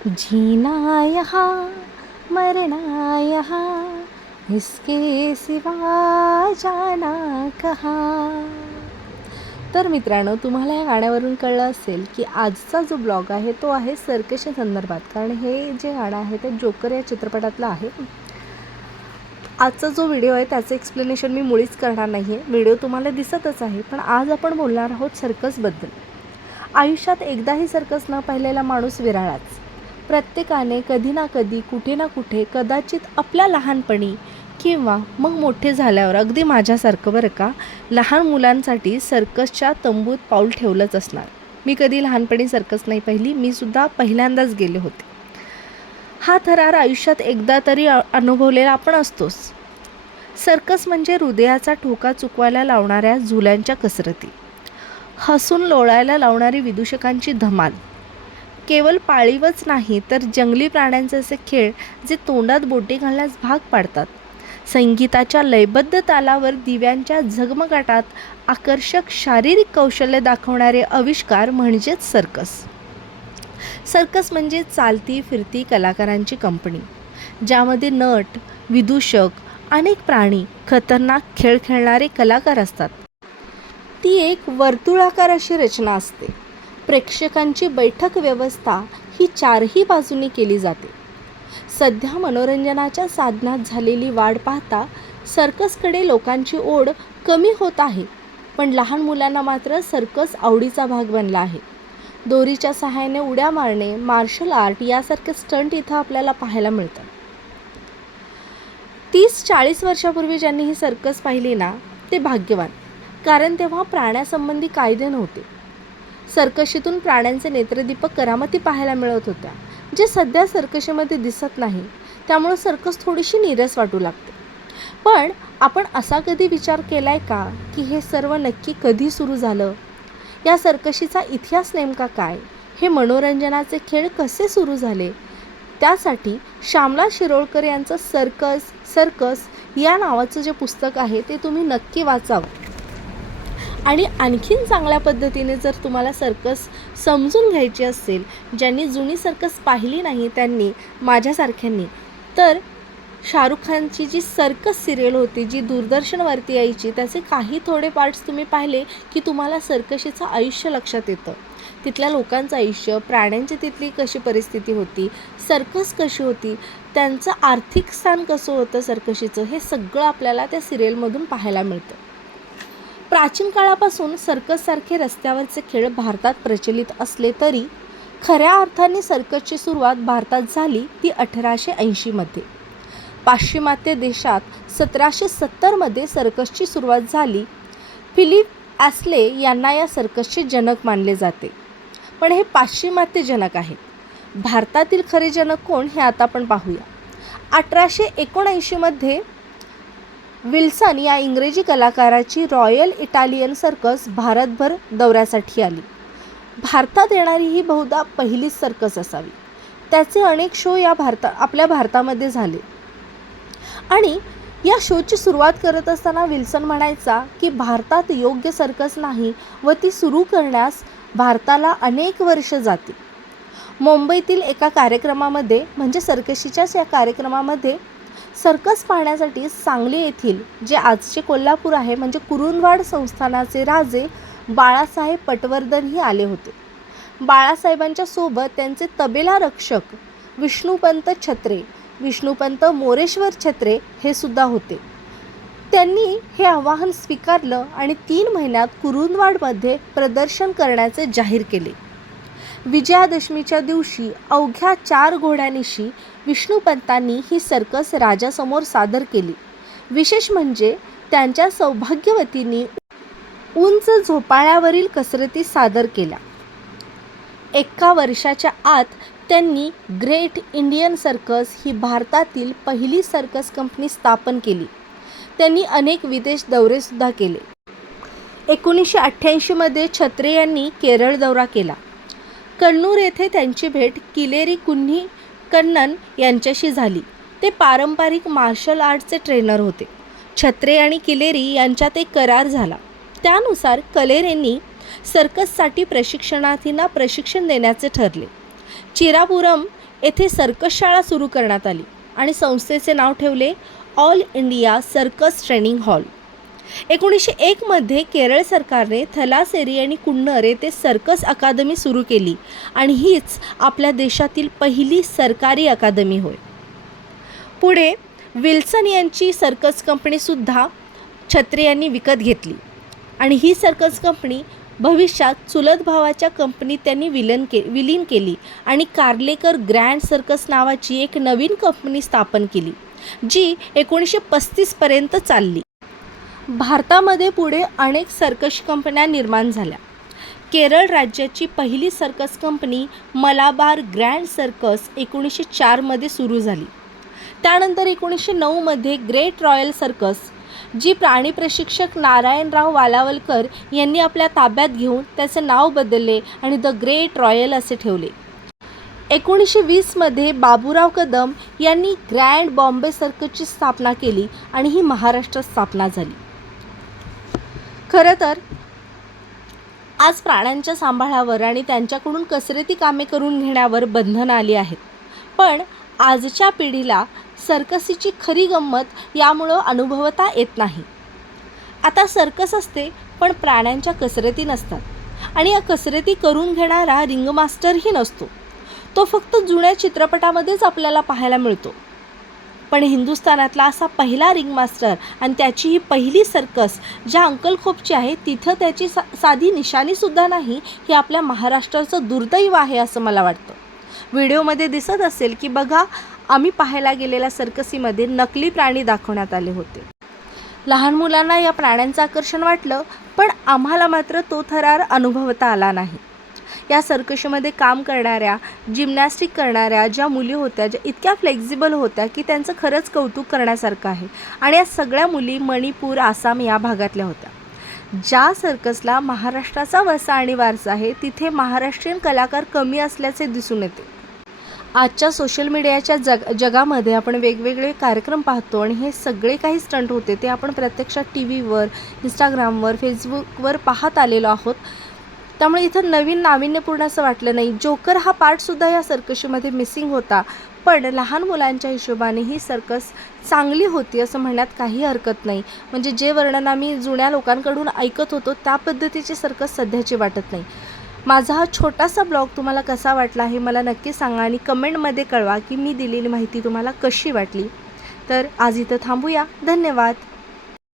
जीना यहाँ मरना यहाँ, इसके सिवा जाना कहाँ. तर मित्रांनो, तुम्हाला या गाण्यावरून कळलं असेल की आजचा जो ब्लॉग आहे तो आहे सर्कसच्या संदर्भात. कारण हे जे गाणं आहे ते जोकर या चित्रपटातलं आहे. आजचा जो व्हिडिओ आहे त्याचं एक्सप्लेनेशन मी मुळीच करणार नाही आहे. व्हिडिओ तुम्हाला दिसतच आहे. पण आज आपण बोलणार आहोत सर्कसबद्दल. आयुष्यात एकदाही सर्कस न पाहिलेला माणूस विरळाच. प्रत्येकाने कधी ना कधी, कुठे ना कुठे, कदाचित आपल्या लहानपणी किंवा मग मोठे झाल्यावर, अगदी माझ्यासारखं बरं का, लहान मुलांसाठी सर्कसच्या तंबूत पाऊल ठेवलंच असणार. मी कधी लहानपणी सर्कस नाही पाहिली. मी सुद्धा पहिल्यांदाच गेले होते. हा थरार आयुष्यात एकदा तरी अनुभवलेला आपण असतोच. सर्कस म्हणजे हृदयाचा ठोका चुकवायला लावणाऱ्या झुल्यांच्या कसरती, हसून लोळायला लावणारी विदूषकांची धमाल, केवळ पाळीवच नाही तर जंगली प्राण्यांचे असे खेळ जे तोंडात बोटे घालण्यास भाग पाडतात, संगीताच्या लयबद्ध तालावर दिव्यांच्या झगमगाटात आकर्षक शारीरिक कौशल्य दाखवणारे आविष्कार म्हणजेच सर्कस. सर्कस म्हणजे चालती फिरती कलाकारांची कंपनी, ज्यामध्ये नट, विदूषक, अनेक प्राणी, खतरनाक खेळ खेळणारे कलाकार असतात. ती एक वर्तुळाकार अशी रचना असते. प्रेक्षकांची बैठक व्यवस्था ही चारही बाजूनी केली जाते. सध्या मनोरंजनाच्या साधनात झालेली वाढ पाहता सर्कसकडे लोकांची ओढ कमी होत आहे. पण लहान मुलांना मात्र सर्कस आवडीचा भाग बनला आहे. दोरीच्या सहाय्याने उड्या मारणे, मार्शल आर्ट यासारखे स्टंट इथं आपल्याला पाहायला मिळतात. 30-40 वर्षापूर्वी ज्यांनी ही सर्कस पाहिली ना, ते भाग्यवान. कारण तेव्हा प्राण्यासंबंधी कायदे नव्हते. सर्कशीतून प्राण्यांचे नेत्रदीपक करामती पाहायला मिळत होत्या, जे सध्या सर्कशीमध्ये दिसत नाही. त्यामुळे सर्कस थोडीशी नीरस वाटू लागते. पण आपण असा कधी विचार केलाय का की हे सर्व नक्की कधी सुरू झालं? या सर्कशीचा इतिहास नेमका काय? हे मनोरंजनाचे खेळ कसे सुरू झाले? त्यासाठी श्यामला शिरोळकर यांचं सर्कस या नावाचं जे पुस्तक आहे ते तुम्ही नक्की वाचावं. आणि आणखीन चांगल्या पद्धतीने जर तुम्हाला सर्कस समजून घ्यायची असेल, ज्यांनी जुनी सर्कस पाहिली नाही त्यांनी, माझ्यासारख्यांनी, तर शाहरुख खानची जी सर्कस सिरियल होती, जी दूरदर्शनवरती यायची, त्याचे काही थोडे पार्ट्स तुम्ही पाहिले की तुम्हाला सर्कशीचं आयुष्य लक्षात येतं. तिथल्या लोकांचं आयुष्य, प्राण्यांची तिथली कशी परिस्थिती होती, सर्कस कशी होती, त्यांचं आर्थिक स्थान कसं होतं सर्कशीचं, हे सगळं आपल्याला त्या सिरियलमधून पाहायला मिळतं. प्राचीन काळापासून सर्कससारखे रस्त्यावरचे खेळ भारतात प्रचलित असले तरी खऱ्या अर्थाने सर्कसची सुरुवात भारतात झाली ती 1880मध्ये. पाश्चिमात्य देशात 1770मध्ये सर्कसची सुरुवात झाली. फिलिप ॲस्ले यांना या सर्कसचे जनक मानले जाते. पण हे पाश्चिमात्य जनक आहेत. भारतातील खरे जनक कोण हे आता आपण पाहूया. 1879मध्ये विल्सन या इंग्रजी कलाकाराची रॉयल इटालियन सर्कस भारतभर दौऱ्यासाठी आली. भारतात येणारी ही बहुधा पहिलीच सर्कस असावी. त्याचे अनेक शो आपल्या भारतामध्ये झाले. आणि या शोची सुरुवात करत असताना विल्सन म्हणायचा की भारतात योग्य सर्कस नाही व ती सुरू करण्यास भारताला अनेक वर्ष जातील. मुंबईतील एका कार्यक्रमामध्ये, म्हणजे सर्कशीच्याच या कार्यक्रमामध्ये, सर्कस पाहण्यासाठी सांगली येथील, जे आजचे कोल्हापूर आहे, म्हणजे कुरुंदवाड संस्थानाचे राजे बाळासाहेब पटवर्धनही आले होते. बाळासाहेबांच्या सोबत त्यांचे तबेला रक्षक विष्णुपंत मोरेश्वर छत्रे हे सुद्धा होते. त्यांनी हे आवाहन स्वीकारलं आणि 3 महिन्यात कुरुंदवाडमध्ये प्रदर्शन करण्याचे जाहीर केले. विजयादशमीच्या दिवशी अवघ्या 4 घोड्यांनीशी विष्णुपंतांनी ही सर्कस राजासमोर सादर केली. विशेष म्हणजे त्यांच्या सौभाग्यवतींनी उंच झोपाळ्यावरील कसरती सादर केल्या. 1 वर्षाच्या आत त्यांनी ग्रेट इंडियन सर्कस ही भारतातील पहिली सर्कस कंपनी स्थापन केली. त्यांनी अनेक विदेश दौरेसुद्धा केले. 1988मध्ये छत्रे यांनी केरळ दौरा केला. कन्नूर येथे त्यांची भेट किलेरी कुन्ही कन्नन यांच्याशी झाली. ते पारंपरिक मार्शल आर्टचे ट्रेनर होते. छत्रे आणि किलेरी यांच्यात एक करार झाला. त्यानुसार कलेरेंनी सर्कससाठी प्रशिक्षणार्थींना प्रशिक्षण देण्याचे ठरले. चिरापुरम येथे सर्कस शाळा सुरू करण्यात आली आणि संस्थेचे नाव ठेवले all India circus training hall. 1901 मध्ये केरळ सरकारने थलासेरी आणि कुन्नर येथे सर्कस अकादमी सुरू केली आणि हीच आपल्या देशातील पहिली सरकारी अकादमी होय. पुढे विल्सन यांची सर्कस कंपनीसुद्धा छत्रे यांनी विकत घेतली आणि ही सर्कस कंपनी भविष्यात चुलत भावाच्या कंपनीत त्यांनी विलीन केली आणि कार्लेकर ग्रँड सर्कस नावाची एक नवीन कंपनी स्थापन केली, जी 1935 पर्यंत चालली. भारतामध्ये पुढे अनेक सर्कस कंपन्या निर्माण झाल्या. केरळ राज्याची पहिली circus company Malabar grand circus 1904 मध्ये सुरू झाली. त्यानंतर 1909 मध्ये ग्रेट रॉयल सर्कस, जी प्राणी प्रशिक्षक नारायणराव वालावलकर यांनी आपल्या ताब्यात घेऊन त्याचे नाव बदलले आणि द ग्रेट रॉयल असे ठेवले. 1920 मध्ये बाबूराव कदम यांनी ग्रँड बॉम्बे सर्कसची स्थापना केली आणि ही महाराष्ट्रात स्थापना झाली. खरं तर आज प्राण्यांच्या सांभाळावर आणि त्यांच्याकडून कसरती कामे करून घेण्यावर बंधनं आली आहेत, पण आजच्या पिढीला सर्कसीची खरी गंमत यामुळं अनुभवता येत नाही. आता सर्कस असते पण प्राण्यांच्या कसरती नसतात आणि या कसरती करून घेणारा रिंगमास्टरही नसतो. तो फक्त जुन्या चित्रपटामध्येच आपल्याला पाहायला मिळतो. पण हिंदुस्थानातला असा पहिला रिंगमास्टर आणि त्याची ही पहिली सर्कस ज्या अंकलखोपची आहे, तिथं त्याची साधी निशाणीसुद्धा नाही, हे आपल्या महाराष्ट्राचं दुर्दैव आहे असं मला वाटतं. व्हिडिओमध्ये दिसत असेल की बघा, आम्ही पाहायला गेलेल्या सर्कसीमध्ये नकली प्राणी दाखवण्यात आले होते. लहान मुलांना या प्राण्यांचं आकर्षण वाटलं, पण आम्हाला मात्र तो थरार अनुभवता आला नाही. या सर्कशीमध्ये काम करणाऱ्या, जिम्नॅस्टिक करणाऱ्या ज्या मुली होत्या, ज्या इतक्या फ्लेक्झिबल होत्या की त्यांचं खरंच कौतुक करण्यासारखं आहे. आणि या सगळ्या मुली मणिपूर, आसाम या भागातल्या होत्या. ज्या सर्कसला महाराष्ट्राचा वसा आणि वारसा आहे, तिथे महाराष्ट्रीयन कलाकार कमी असल्याचे दिसून येते. आजच्या सोशल मीडियाच्या जगामध्ये आपण वेगवेगळे कार्यक्रम पाहतो आणि हे सगळे काही स्टंट होते ते आपण प्रत्यक्षात TV वर, इंस्टाग्रामवर, फेसबुकवर पाहत आलेलो आहोत. त्यामुळे इथं नवीन नाविन्यपूर्ण असं वाटलं नाही. जोकर हा पार्टसुद्धा या सर्कशीमध्ये मिसिंग होता, पण लहान मुलांच्या हिशोबाने ही सर्कस चांगली होती असं म्हणण्यात काही हरकत नाही. म्हणजे जे वर्णन आम्ही जुन्या लोकांकडून ऐकत होतो त्या पद्धतीची सर्कस सध्याची वाटत नाही. माझा हा छोटासा ब्लॉग तुम्हाला कसा वाटला हे मला नक्की सांगा आणि कमेंटमध्ये कळवा की मी दिलेली माहिती तुम्हाला कशी वाटली. तर आज इथं थांबूया. धन्यवाद.